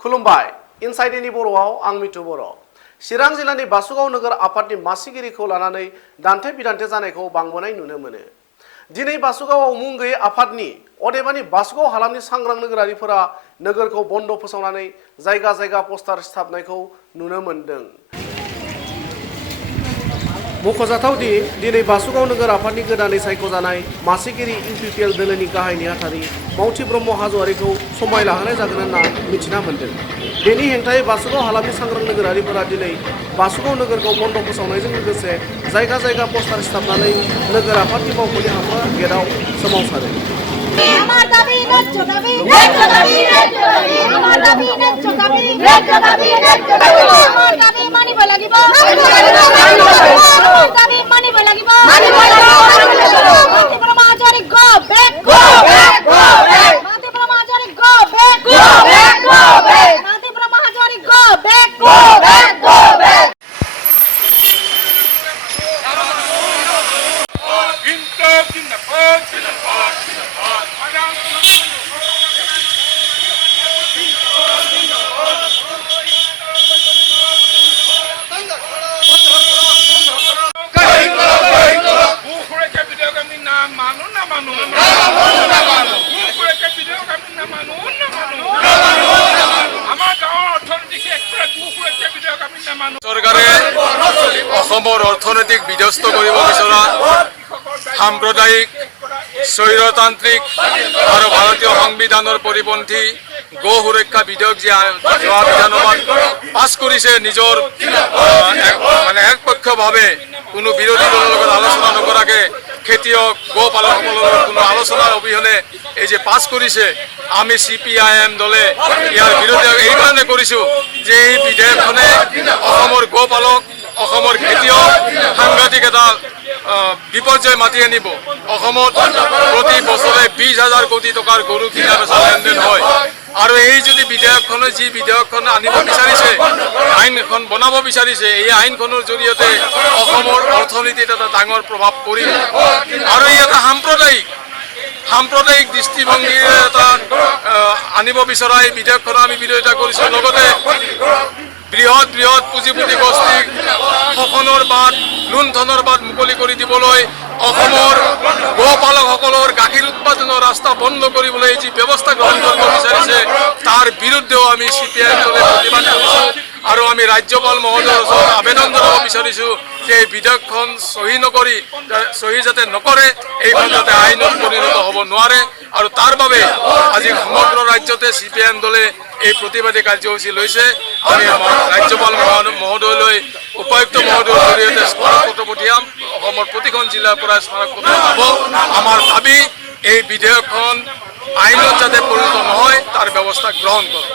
खुलुमबाय इनसाइड नि बर'आव आं मिथु बर'। चिरां जिल्लानि बासुगाव नोगोर आफादनि मासिगिरिखौ लानानै दान्थे बिदान्थे जानायखौ बांबोनाय नुनो मोनो। दिनै बासुगावआव मुं गैयै आफादनि अदेबानि बासुगाव हालामनि सांग्रां नोगोरारिफोरा नोगोरखौ बन्द फोसावनानै जायगा जायगा पोस्टार सिथाबनायखौ नुनो मोन्दों। मख'जाथावदि दिनै बासुगाव नोगोर आफादनि गोदानै सायख'जानाय मासिगिरि इउपिपिएल दोलोनि गाहाय नेहाथारि मावथि ब्रह्म हाज'वारिखौ समाय लाहोनाय जागोन होनना मिथिना मोन्दों। बेनि हेंथायै बासुगाव हालामनि सांग्रां नोगोरारिफोरा दिनै बासुगाव नोगोरखौ बन्द फोसावनायजों लोगोसे जायगा जायगा पोस्टार सिथाबनानै नोगोर आफादनि मावख'नि हाबग्रा गेटआव सोमावसारो। আমার দাবি ন্যায্য দাবি ন্যায্য দাবি ন্যায্য দাবি আমার দাবি ন্যায্য দাবি ন্যায্য দাবি ন্যায্য দাবি আমার দাবি মানিব লাগিব আমার দাবি মানিব লাগিব মানিব লাগিব মানতে ব্রহ্মচারী গো ব্যাক মানতে ব্রহ্মচারী গো ব্যাক মানতে ব্রহ্মচারী গো ব্যাক চৰকাৰে অসমৰ অৰ্থনৈতিক বিধ্বস্ত কৰিব বিচৰা সাম্প্ৰদায়িক স্বৈৰতান্ত্ৰিক আৰু ভাৰতীয় সংবিধানৰ পৰিপন্থী গো সুৰক্ষা বিধেয়ক যি যোৱা বিধানসভাত পাছ কৰিছে নিজৰ একপক্ষভাৱে কোনো বিৰোধী দলৰ লগত আলোচনা নকৰাকৈ খেতিয়ক গো পালকসকলৰ লগত কোনো আলোচনাৰ অবিহনে এই যে পাছ কৰিছে, আমি CPIM দলে ইয়াৰ বিৰোধী এইকাৰণে কৰিছোঁ যে এই বিধেয়কখনে অসমৰ গো পালক অসমৰ খেতিয়ক সাংঘাতিক এটা বিপৰ্যয় মাতি আনিব। অসমত প্ৰতি বছৰে 20,000 কোটি টকাৰ গৰু কিনা বেচা লেনদেন হয় আৰু এই যদি বিধেয়কখনে যি বিধেয়কখন আনিব বিচাৰিছে, আইনখন বনাব বিচাৰিছে, এই আইনখনৰ জৰিয়তে অসমৰ অৰ্থনীতিত এটা ডাঙৰ প্ৰভাৱ পৰিব আৰু ই এটা সাম্প্ৰদায়িক দৃষ্টিভংগীৰ এটা আনিব বিচৰা এই বিধেয়কখনৰ আমি বিৰোধিতা কৰিছোঁ। লগতে বৃহৎ পুঁজিপতি গোষ্ঠীক শোষণৰ বাট লুণ্ঠনৰ বাট মুকলি কৰি দিবলৈ অসমৰ গো পালকসকলৰ গাখীৰ উৎপাদনৰ ৰাস্তা বন্ধ কৰিবলৈ যি ব্যৱস্থা গ্ৰহণ কৰিব বিচাৰিছে তাৰ বিৰুদ্ধেও আমি CPIM দলে প্ৰতিবাদ কৰিছোঁ আৰু আমি ৰাজ্যপাল মহোদয়ৰ ওচৰত আবেদন জনাব বিচাৰিছোঁ যে এই বিধেয়কখন চহী যাতে নকৰে, এইখন যাতে আইনত পৰিণত হ'ব নোৱাৰে আৰু তাৰ বাবে আজি সমগ্ৰ ৰাজ্যতে CPIM দলে এই প্ৰতিবাদী কাৰ্যসূচী লৈছে। আমি ৰাজ্যপাল মহোদয়লৈ উপায়ুক্ত মহোদয়ৰ জৰিয়তে স্মাৰকপত্ৰ পঠিয়াম। অসমৰ প্ৰতিখন জিলাৰ পৰা স্মাৰকপত্ৰ পাব। আমাৰ দাবী এই বিধেয়কখন আইনত যাতে পৰিণত নহয় তাৰ ব্যৱস্থা গ্ৰহণ কৰক।